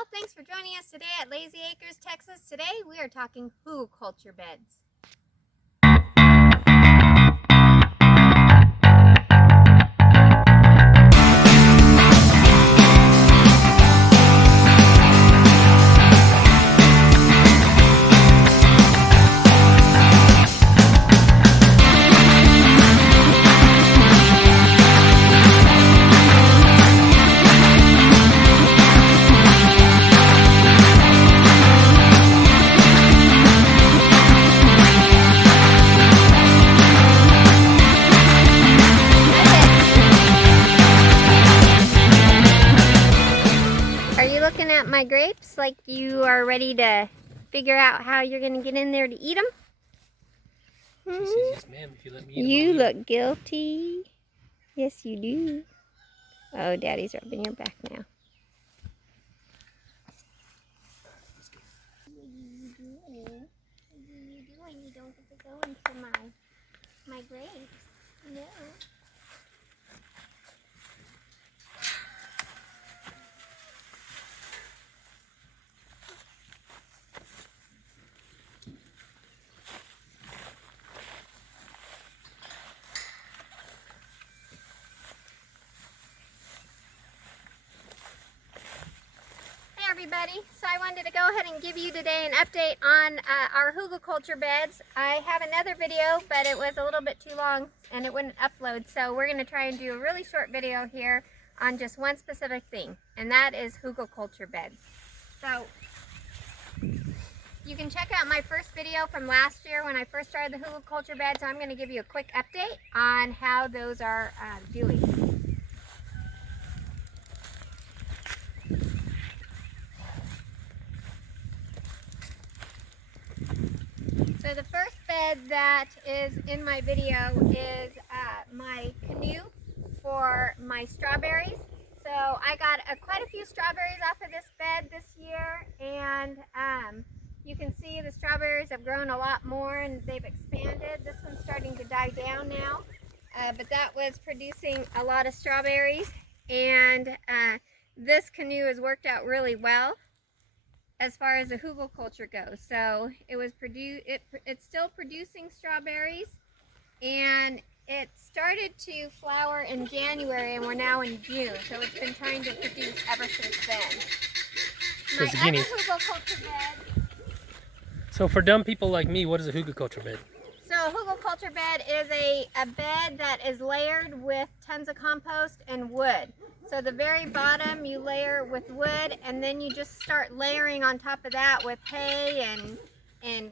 all, thanks for joining us today at Lazy Acres, Texas. Today we are talking Hugelkultur beds. Looking at my grapes like you are ready to figure out how you're going to get in there to eat them? She says, yes, ma'am, if you let me eat them. You look guilty. Yes, you do. Oh, Daddy's rubbing your back now. What are you doing? You don't get to go into my grapes. No. Everybody, so I wanted to go ahead and give you today an update on our Hugelkultur beds. I have another video, but it was a little bit too long and it wouldn't upload, so we're going to try and do a really short video here on just one specific thing, and that is Hugelkultur beds. So you can check out my first video from last year when I first started the Hugelkultur beds. So I'm going to give you a quick update on how those are doing. So the first bed that is in my video is my canoe for my strawberries. So I got quite a few strawberries off of this bed this year, and you can see the strawberries have grown a lot more and they've expanded. This one's starting to die down now, but that was producing a lot of strawberries, and this canoe has worked out really well as far as the Hugelkultur goes. So it was it's still producing strawberries, and it started to flower in January, and we're now in June. So it's been trying to produce ever since then. So My other Hugelkultur bed. So for dumb people like me, what is a Hugelkultur bed? So a Hugelkultur bed is a bed that is layered with tons of compost and wood. So the very bottom you layer with wood, and then you just start layering on top of that with hay and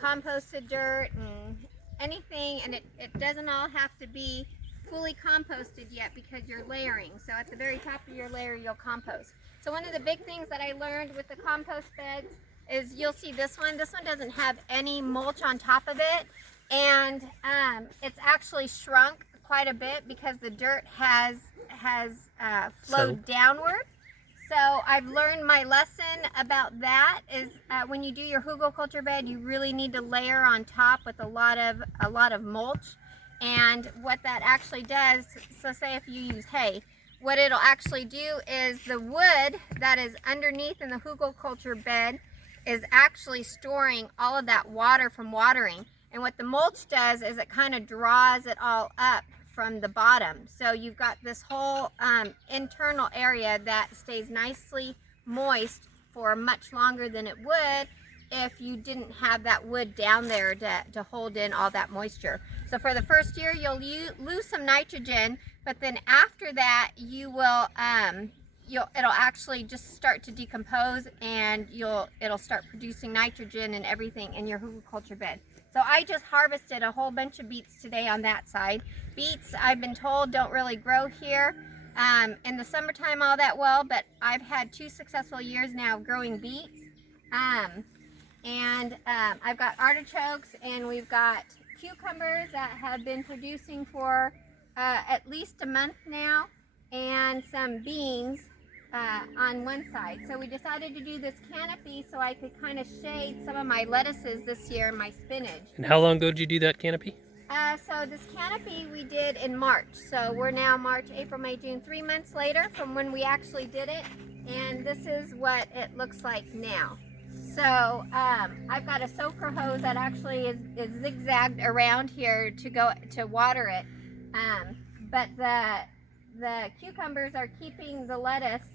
composted dirt and anything, and it doesn't all have to be fully composted yet because you're layering. So at the very top of your layer you'll compost. So one of the big things that I learned with the compost beds is you'll see this one. This one doesn't have any mulch on top of it, and it's actually shrunk quite a bit because the dirt has flowed downward. So I've learned my lesson about that is when you do your Hugelkultur bed, you really need to layer on top with a lot of mulch. And what that actually does, so say if you use hay, what it'll actually do is the wood that is underneath in the Hugelkultur bed is actually storing all of that water from watering. And what the mulch does is it kind of draws it all up from the bottom. So you've got this whole internal area that stays nicely moist for much longer than it would if you didn't have that wood down there to hold in all that moisture. So for the first year you'll lose some nitrogen, but then after that you will it'll actually just start to decompose, and it'll start producing nitrogen and everything in your Hugelkultur bed. So I just harvested a whole bunch of beets today on that side. Beets, I've been told, don't really grow here in the summertime all that well, but I've had 2 successful years now growing beets. I've got artichokes, and we've got cucumbers that have been producing for at least a month now, and some beans on one side. So we decided to do this canopy so I could kind of shade some of my lettuces this year and my spinach. And how long ago did you do that canopy? So this canopy we did in March. So we're now March, April, May, June, 3 months later from when we actually did it. and this is what it looks like now. So I've got a soaker hose that actually is zigzagged around here to go to water it, but the cucumbers are keeping the lettuce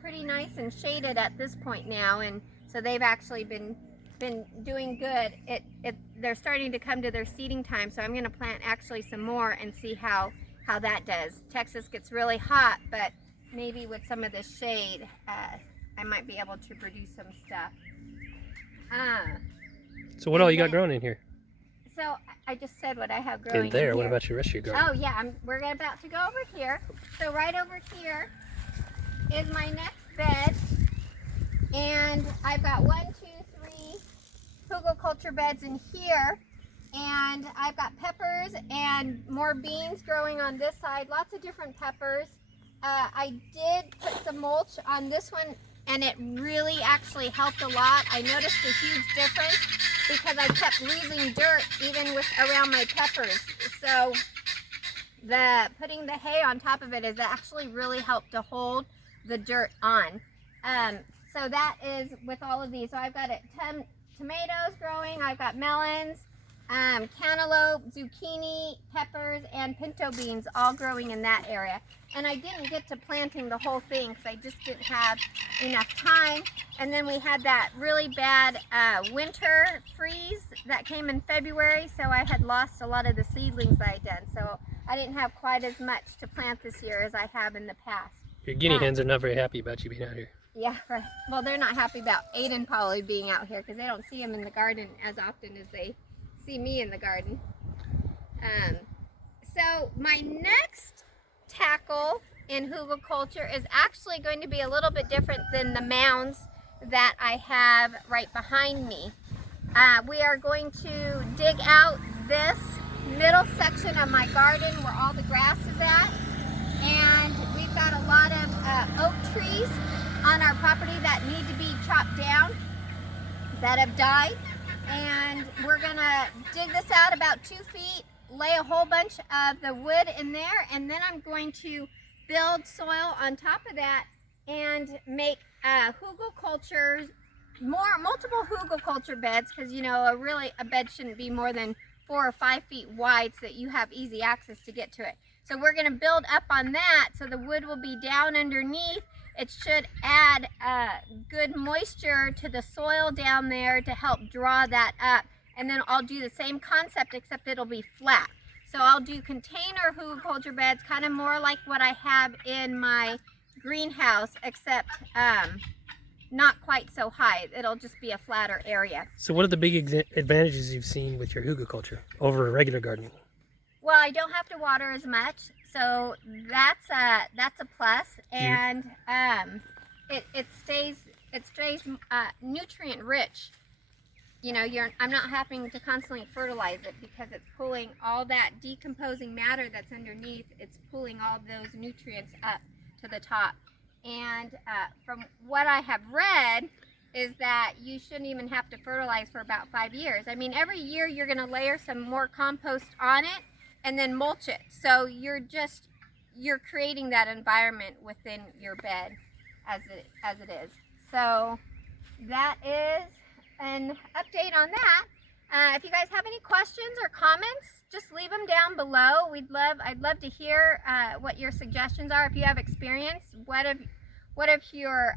pretty nice and shaded at this point now, and so they've actually been doing good. They're starting to come to their seeding time, so I'm going to plant actually some more and see how that does. Texas gets really hot, but maybe with some of the shade, I might be able to produce some stuff. So what all you got growing in here? So I just said what I have growing In there. in here. What about your rest of your garden? Oh yeah, we're about to go over here. So right over here is my next bed, and I've got 1, 2, 3 Hugelkultur beds in here, and I've got peppers and more beans growing on this side. Lots of different peppers. I did put some mulch on this one, and it really actually helped a lot. I noticed a huge difference because I kept losing dirt even with around my peppers. So putting the hay on top of it has actually really helped to hold the dirt on. So that is with all of these. So I've got tomatoes growing, I've got melons, cantaloupe, zucchini, peppers, and pinto beans all growing in that area. And I didn't get to planting the whole thing because I just didn't have enough time. And then we had that really bad winter freeze that came in February, so I had lost a lot of the seedlings I had done. So I didn't have quite as much to plant this year as I have in the past. Your guinea hens are not very happy about you being out here. Yeah, right. Well, they're not happy about Aiden probably being out here because they don't see him in the garden as often as they see me in the garden. So my next tackle in hugelkultur is actually going to be a little bit different than the mounds that I have right behind me. We are going to dig out this middle section of my garden where all the grass is at, and we've got a lot of oak trees on our property that need to be chopped down that have died, and we're gonna dig this out about 2 feet, lay a whole bunch of the wood in there, and then I'm going to build soil on top of that and make hugelkultur, multiple hugelkultur beds, because you know a bed shouldn't be more than 4 or 5 feet wide so that you have easy access to get to it. So we're going to build up on that so the wood will be down underneath. It should add good moisture to the soil down there to help draw that up. And then I'll do the same concept except it'll be flat. So I'll do container hugelkultur beds, kind of more like what I have in my greenhouse, except not quite so high. It'll just be a flatter area. So what are the big advantages you've seen with your hugelkultur over regular gardening? Well, I don't have to water as much, so that's a plus, and it stays nutrient rich. You know, I'm not having to constantly fertilize it because it's pulling all that decomposing matter that's underneath. It's pulling all those nutrients up to the top. And from what I have read is that you shouldn't even have to fertilize for about 5 years. I mean, every year you're going to layer some more compost on it and then mulch it. So you're creating that environment within your bed as it is. So that is an update on that. If you guys have any questions or comments, just leave them down below. I'd love to hear what your suggestions are. If you have experience, what have your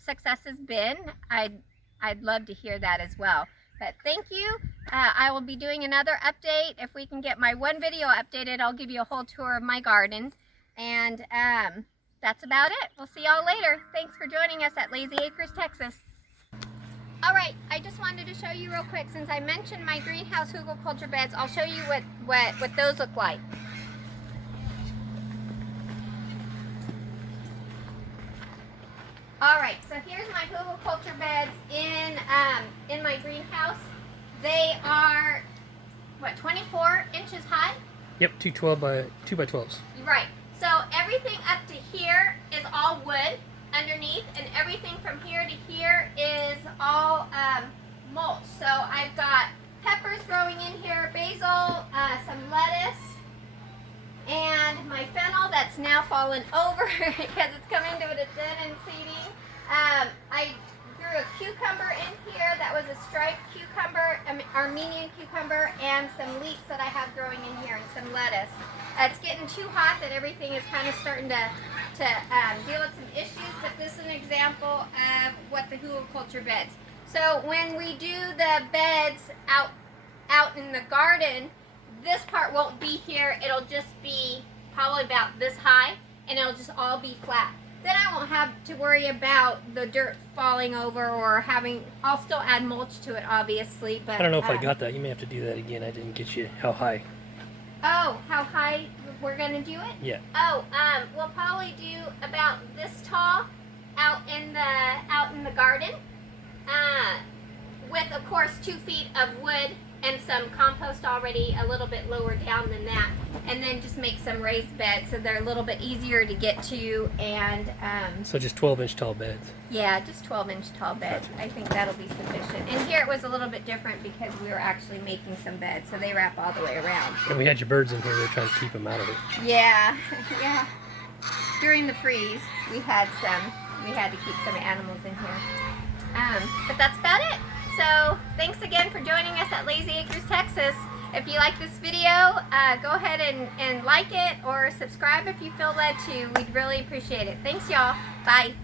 successes been? I'd love to hear that as well. But thank you. I will be doing another update. If we can get my one video updated, I'll give you a whole tour of my garden. And that's about it. We'll see y'all later. Thanks for joining us at Lazy Acres, Texas. Alright, I just wanted to show you real quick, since I mentioned my greenhouse hugelkultur beds, I'll show you what those look like. Alright, so here's my hugelkultur beds in my greenhouse. They are, 24 inches high? Yep, 2 by 12s. Right. So everything up to here is all wood underneath, and everything from here to here is all mulch. So I've got peppers growing in here, basil, some lettuce, and my fennel that's now fallen over because it's coming to its end and seeding. I grew a cucumber in here that was a striped cucumber, Armenian cucumber, and some leeks that I have growing in here, and some lettuce. It's getting too hot that everything is kind of starting to deal with some issues, but this is an example of what the Hugelkultur beds. So when we do the beds out in the garden, this part won't be here. It'll just be probably about this high, and it'll just all be flat. Then I won't have to worry about the dirt falling over or having, I'll still add mulch to it obviously, but I don't know if I got that. You may have to do that again. I didn't get you how high. Oh, how high we're gonna do it? Yeah. Oh, we'll probably do about this tall out in the garden, with of course 2 feet of wood and some compost already a little bit lower down than that, and then just make some raised beds so they're a little bit easier to get to, and So just 12-inch tall beds. yeah, just 12-inch tall beds. I think that'll be sufficient. And here it was a little bit different because we were actually making some beds, so they wrap all the way around. And we had your birds in here. They're trying to keep them out of it. Yeah, yeah. During the freeze, we had to keep some animals in here. But that's about it. So thanks again for joining us at Lazy Acres, Texas. If you like this video, go ahead and like it or subscribe if you feel led to. We'd really appreciate it. Thanks, y'all. Bye.